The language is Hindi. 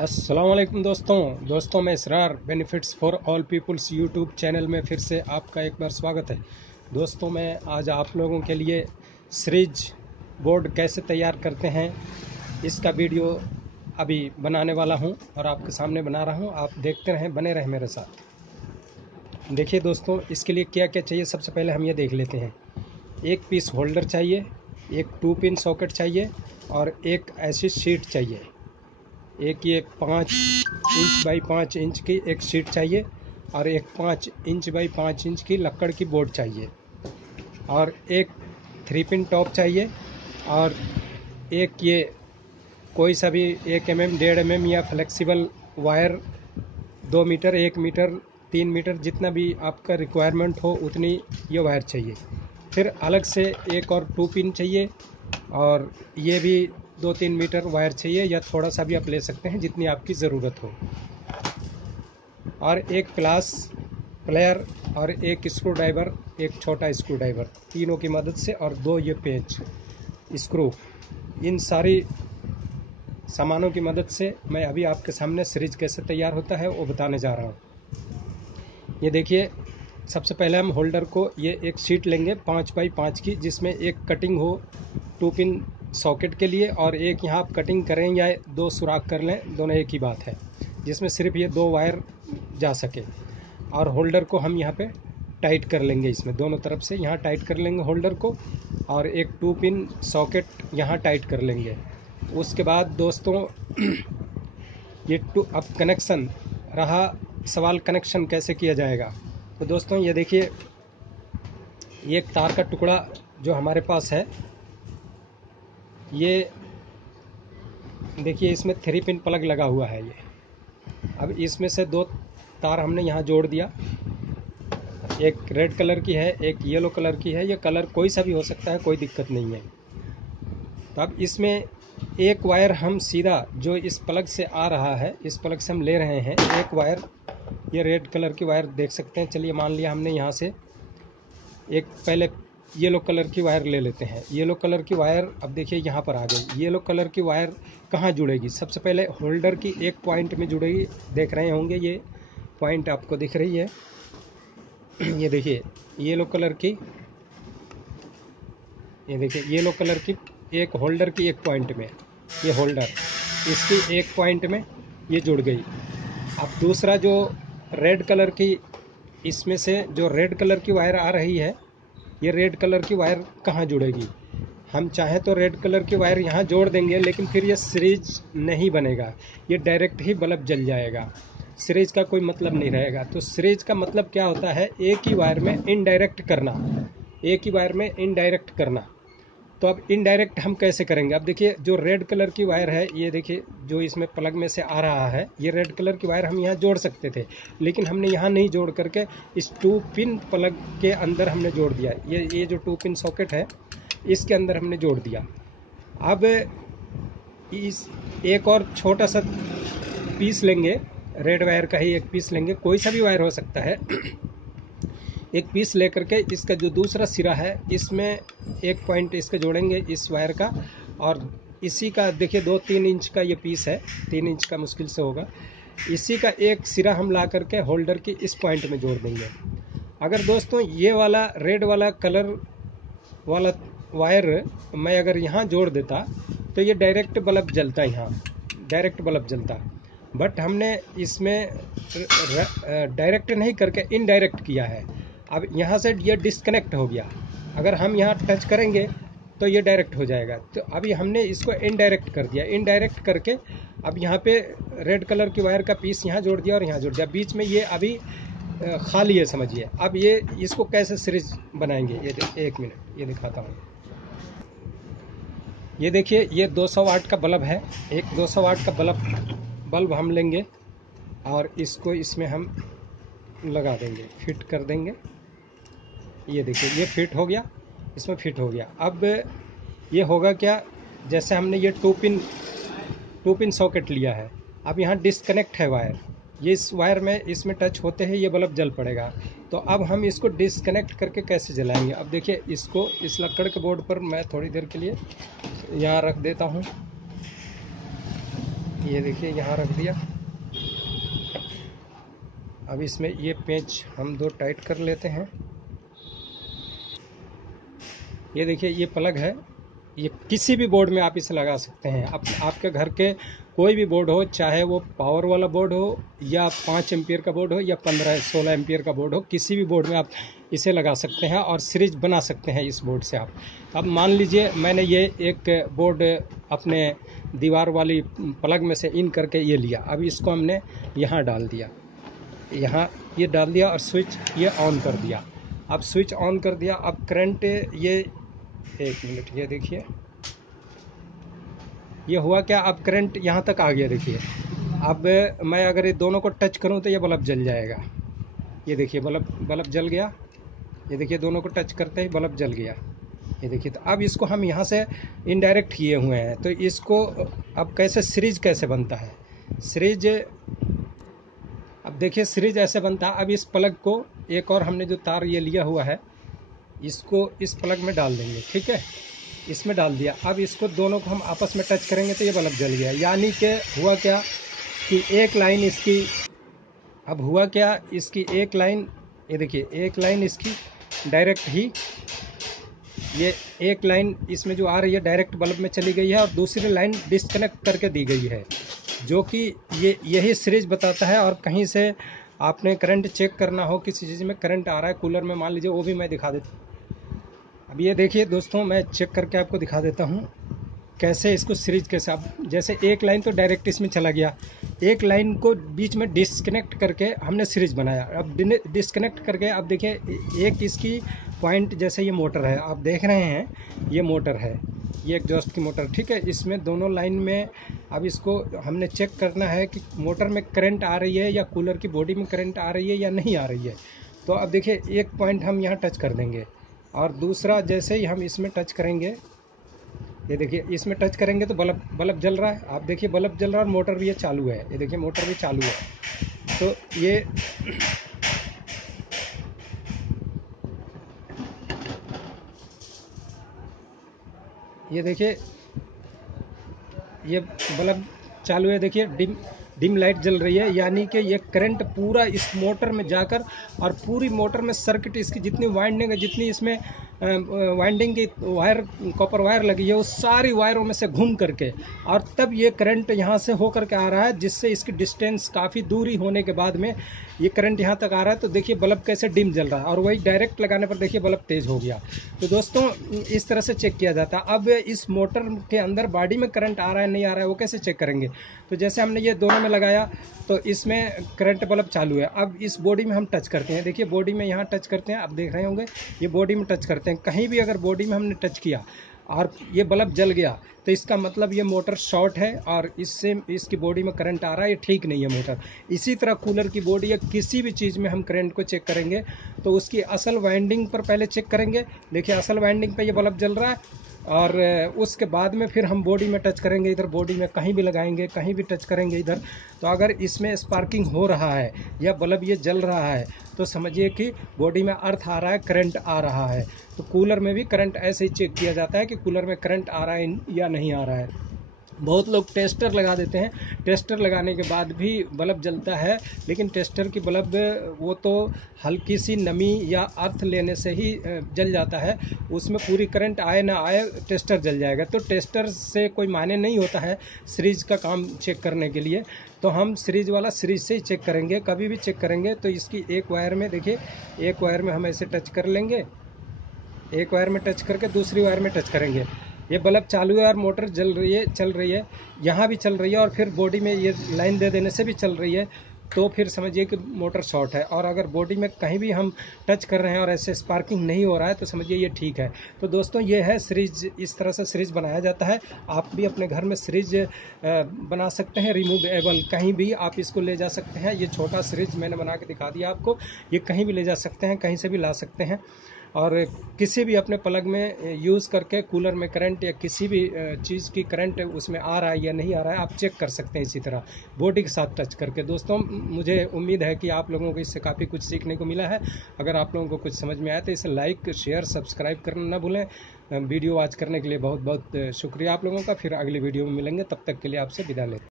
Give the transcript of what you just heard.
अस्सलामुअलैकुम दोस्तों मैं Israr benefits for all peoples YouTube channel में फिर से आपका एक बार स्वागत है। दोस्तों मैं आज आप लोगों के लिए सीरीज बोर्ड कैसे तैयार करते हैं इसका वीडियो अभी बनाने वाला हूं और आपके सामने बना रहा हूं। आप देखते रहें, बने रहें मेरे साथ। देखिए दोस्तों, इसके लिए क्या क्या चाहिए सबसे पहले हम ये देख लेते हैं। एक पीस होल्डर चाहिए, एक 2 पिन सॉकेट चाहिए और एक ऐसी शीट चाहिए। एक ये 5 इंच बाई 5 इंच की एक शीट चाहिए और एक 5 इंच बाई 5 इंच की लक्कड़ की बोर्ड चाहिए और एक 3 पिन टॉप चाहिए और एक ये कोई सा भी 1 mm 1.5 mm या flexible wire 2 metre 1 metre 3 metre जितना भी आपका रिक्वायरमेंट हो उतनी ये वायर चाहिए। फिर अलग से एक और 2 पिन चाहिए और ये भी 2-3 मीटर वायर चाहिए या थोड़ा सा भी आप ले सकते हैं जितनी आपकी ज़रूरत हो। और एक प्लेयर और एक स्क्रू ड्राइवर, एक छोटा स्क्रू ड्राइवर, तीनों की मदद से, और 2 ये पेंच स्क्रू, इन सारी सामानों की मदद से मैं अभी आपके सामने सीरीज कैसे तैयार होता है वो बताने जा रहा हूँ। ये देखिए, सबसे पहले हम होल्डर को ये एक शीट लेंगे 5 बाई 5 की, जिसमें एक कटिंग हो 2 पिन सॉकेट के लिए और एक यहाँ आप कटिंग करें या 2 सुराख कर लें, दोनों एक ही बात है, जिसमें सिर्फ ये 2 वायर जा सके। और होल्डर को हम यहाँ पे टाइट कर लेंगे, इसमें दोनों तरफ से यहाँ टाइट कर लेंगे होल्डर को और एक 2 पिन सॉकेट यहाँ टाइट कर लेंगे। उसके बाद दोस्तों ये अब कनेक्शन रहा सवाल, कनेक्शन कैसे किया जाएगा। तो दोस्तों ये देखिए, ये एक तार का टुकड़ा जो हमारे पास है, ये देखिए इसमें 3 पिन प्लग लगा हुआ है। ये अब इसमें से 2 तार हमने यहाँ जोड़ दिया, एक रेड कलर की है एक येलो कलर की है। ये कलर कोई सा भी हो सकता है, कोई दिक्कत नहीं है। तो अब इसमें एक वायर हम सीधा जो इस प्लग से आ रहा है, इस प्लग से हम ले रहे हैं एक वायर, ये रेड कलर की वायर देख सकते हैं। चलिए मान लिया हमने यहाँ से एक पहले येलो कलर की वायर ले लेते हैं। येलो कलर की वायर अब देखिए यहाँ पर आ गई। येलो कलर की वायर कहाँ जुड़ेगी? सबसे पहले होल्डर की एक पॉइंट में जुड़ेगी, देख रहे होंगे ये पॉइंट आपको दिख रही है। ये देखिए येलो कलर की, ये देखिए येलो कलर की एक होल्डर की एक पॉइंट में, ये होल्डर इसकी एक पॉइंट में ये जुड़ गई। अब दूसरा जो रेड कलर की, इसमें से जो रेड कलर की वायर आ रही है, ये रेड कलर की वायर कहाँ जुड़ेगी? हम चाहें तो रेड कलर की वायर यहाँ जोड़ देंगे, लेकिन फिर ये सीरीज नहीं बनेगा, ये डायरेक्ट ही बल्ब जल जाएगा, सीरीज का कोई मतलब नहीं रहेगा। तो सीरीज का मतलब क्या होता है? एक ही वायर में इनडायरेक्ट करना, एक ही वायर में इनडायरेक्ट करना। तो अब इनडायरेक्ट हम कैसे करेंगे? अब देखिए जो रेड कलर की वायर है, ये देखिए जो इसमें प्लग में से आ रहा है, ये रेड कलर की वायर हम यहाँ जोड़ सकते थे, लेकिन हमने यहाँ नहीं जोड़ करके इस 2 पिन प्लग के अंदर हमने जोड़ दिया। ये जो 2 पिन सॉकेट है इसके अंदर हमने जोड़ दिया। अब इस एक और छोटा सा पीस लेंगे, रेड वायर का ही एक पीस लेंगे, कोई सा भी वायर हो सकता है। एक पीस लेकर के इसका जो दूसरा सिरा है, इसमें एक पॉइंट इसके जोड़ेंगे इस वायर का, और इसी का देखिए 2-3 इंच का ये पीस है, 3 इंच का मुश्किल से होगा। इसी का एक सिरा हम ला करके होल्डर की इस पॉइंट में जोड़ देंगे। अगर दोस्तों ये वाला रेड वाला कलर वाला वायर मैं अगर यहाँ जोड़ देता तो ये डायरेक्ट बल्ब जलता, यहाँ डायरेक्ट बल्ब जलता। बट हमने इसमें डायरेक्ट नहीं करके इनडायरेक्ट किया है। अब यहाँ से ये डिस्कनेक्ट हो गया, अगर हम यहाँ टच करेंगे तो ये डायरेक्ट हो जाएगा। तो अभी हमने इसको इनडायरेक्ट कर दिया, इनडायरेक्ट करके अब यहाँ पे रेड कलर की वायर का पीस यहाँ जोड़ दिया और यहाँ जोड़ दिया, बीच में ये अभी खाली है, समझिए। अब ये इसको कैसे सीरीज बनाएंगे, ये एक मिनट ये दिखाता हूँ। ये देखिए ये 200 वाट का बल्ब है, एक 200 वाट का बल्ब हम लेंगे और इसको इसमें हम लगा देंगे, फिट कर देंगे। ये देखिए ये फिट हो गया, इसमें फिट हो गया। अब ये होगा क्या, जैसे हमने ये 2 पिन सॉकेट लिया है, अब यहाँ डिस्कनेक्ट है वायर, ये इस वायर में इसमें टच होते हैं ये बल्ब जल पड़ेगा। तो अब हम इसको डिस्कनेक्ट करके कैसे जलाएंगे? अब देखिए इसको इस लकड़ के बोर्ड पर मैं थोड़ी देर के लिए यहाँ रख देता हूँ। ये देखिए यहाँ रख दिया। अब इसमें ये पेंच हम 2 टाइट कर लेते हैं। ये देखिए ये प्लग है, ये किसी भी बोर्ड में आप इसे लगा सकते हैं। आपके घर के कोई भी बोर्ड हो, चाहे वो पावर वाला बोर्ड हो या 5 एम्पियर का बोर्ड हो या 15-16 एम्पियर का बोर्ड हो, किसी भी बोर्ड में आप इसे लगा सकते हैं और सीरीज बना सकते हैं इस बोर्ड से आप। अब मान लीजिए मैंने ये एक बोर्ड अपने दीवार वाली प्लग में से इन करके ये लिया। अब इसको हमने यहाँ डाल दिया, यहाँ ये डाल दिया और स्विच ये ऑन कर दिया। अब स्विच ऑन कर दिया, अब करंट ये 1 मिनट, ये देखिए ये हुआ क्या, अब करंट यहाँ तक आ गया। देखिए अब मैं अगर ये दोनों को टच करूँ तो ये बल्ब जल जाएगा। ये देखिए बल्ब जल गया। ये देखिए दोनों को टच करते ही बल्ब जल गया। ये देखिए, तो अब इसको हम यहाँ से इनडायरेक्ट किए हुए हैं। तो इसको अब कैसे सीरीज कैसे बनता है, सीरीज अब देखिए सीरीज ऐसे बनता है। अब इस प्लग को एक और हमने जो तार ये लिया हुआ है इसको इस प्लग में डाल देंगे, ठीक है, इसमें डाल दिया। अब इसको दोनों को हम आपस में टच करेंगे तो ये बल्ब जल गया। यानी कि हुआ क्या कि एक लाइन इसकी, अब हुआ क्या इसकी एक लाइन, ये देखिए एक लाइन इसकी डायरेक्ट ही, ये एक लाइन इसमें जो आ रही है डायरेक्ट बल्ब में चली गई है और दूसरी लाइन डिस्कनेक्ट करके दी गई है, जो कि यही सीरीज बताता है। और कहीं से आपने करंट चेक करना हो, किसी चीज़ में करंट आ रहा है कूलर में मान लीजिए, वो भी मैं दिखा देता हूँ। अब ये देखिए दोस्तों, मैं चेक करके आपको दिखा देता हूँ कैसे इसको सीरीज कैसे। आप जैसे एक लाइन तो डायरेक्ट इसमें चला गया, एक लाइन को बीच में डिस्कनेक्ट करके हमने सीरीज बनाया। अब डिस्कनेक्ट करके अब देखिए एक इसकी पॉइंट, जैसे ये मोटर है आप देख रहे हैं, ये मोटर है, ये एग्जॉस्ट की मोटर, ठीक है। इसमें दोनों लाइन में अब इसको हमने चेक करना है कि मोटर में करंट आ रही है या कूलर की बॉडी में करंट आ रही है या नहीं आ रही है। तो अब देखिए एक पॉइंट हम यहाँ टच कर देंगे और दूसरा जैसे ही हम इसमें टच करेंगे, ये देखिए इसमें टच करेंगे तो बल्ब जल रहा है। आप देखिए बल्ब जल रहा है और मोटर भी ये चालू है, ये देखिए मोटर भी चालू है। तो ये देखिए ये बल्ब चालू है, देखिए डिम लाइट जल रही है। यानी कि ये करंट पूरा इस मोटर में जाकर और पूरी मोटर में सर्किट इसकी जितनी वाइंडिंग है, जितनी इसमें वाइंडिंग की वायर कॉपर वायर लगी है, उस सारी वायरों में से घूम करके और तब ये करंट यहाँ से होकर के आ रहा है, जिससे इसकी डिस्टेंस काफ़ी दूरी होने के बाद में ये करंट यहाँ तक आ रहा है। तो देखिए बल्ब कैसे डिम जल रहा है और वही डायरेक्ट लगाने पर देखिए बल्ब तेज़ हो गया। तो दोस्तों इस तरह से चेक किया जाता है। अब इस मोटर के अंदर बॉडी में करंट आ रहा है नहीं आ रहा है वो कैसे चेक करेंगे। तो जैसे हमने ये दोनों में लगाया तो इसमें करंट बल्ब चालू है। अब इस बॉडी में हम टच करते हैं, देखिए बॉडी में यहाँ टच करते हैं, आप देख रहे होंगे ये बॉडी में टच करते हैं। कहीं भी अगर बॉडी में हमने टच किया और ये बल्ब जल गया तो इसका मतलब ये मोटर शॉर्ट है और इससे इसकी बॉडी में करंट आ रहा है, ये ठीक नहीं है मोटर। इसी तरह कूलर की बॉडी या किसी भी चीज़ में हम करंट को चेक करेंगे तो उसकी असल वाइंडिंग पर पहले चेक करेंगे। देखिए असल वाइंडिंग पे ये बल्ब जल रहा है और उसके बाद में फिर हम बॉडी में टच करेंगे, इधर बॉडी में कहीं भी लगाएंगे, कहीं भी टच करेंगे इधर। तो अगर इसमें स्पार्किंग हो रहा है या बल्ब ये जल रहा है तो समझिए कि बॉडी में अर्थ आ रहा है, करंट आ रहा है। तो कूलर में भी करंट ऐसे ही चेक किया जाता है कि कूलर में करंट आ रहा है या नहीं आ रहा है। बहुत लोग टेस्टर लगा देते हैं, टेस्टर लगाने के बाद भी बल्ब जलता है, लेकिन टेस्टर की बल्ब वो तो हल्की सी नमी या अर्थ लेने से ही जल जाता है, उसमें पूरी करंट आए ना आए टेस्टर जल जाएगा। तो टेस्टर से कोई मायने नहीं होता है सीरीज का काम चेक करने के लिए। तो हम सीरीज वाला सीरीज से ही चेक करेंगे, कभी भी चेक करेंगे तो इसकी एक वायर में देखिए, एक वायर में हम ऐसे टच कर लेंगे, एक वायर में टच करके दूसरी वायर में टच करेंगे, ये बल्ब चालू है और मोटर जल रही है, चल रही है, यहाँ भी चल रही है और फिर बॉडी में ये लाइन दे देने से भी चल रही है। तो फिर समझिए कि मोटर शॉर्ट है। और अगर बॉडी में कहीं भी हम टच कर रहे हैं और ऐसे स्पार्किंग नहीं हो रहा है तो समझिए ये ठीक है। तो दोस्तों ये है सीरीज, इस तरह से सीरीज बनाया जाता है। आप भी अपने घर में सीरीज बना सकते हैं, रिमूवेबल, कहीं भी आप इसको ले जा सकते हैं। ये छोटा सीरीज मैंने बना के दिखा दिया आपको, ये कहीं भी ले जा सकते हैं, कहीं से भी ला सकते हैं और किसी भी अपने प्लग में यूज़ करके कूलर में करंट या किसी भी चीज़ की करंट उसमें आ रहा है या नहीं आ रहा है आप चेक कर सकते हैं इसी तरह बॉडी के साथ टच करके। दोस्तों मुझे उम्मीद है कि आप लोगों को इससे काफ़ी कुछ सीखने को मिला है। अगर आप लोगों को कुछ समझ में आया तो इसे लाइक शेयर सब्सक्राइब करना ना भूलें। वीडियो वॉच करने के लिए बहुत बहुत शुक्रिया आप लोगों का। फिर अगली वीडियो में मिलेंगे, तब तक के लिए आपसे विदा लेते हैं।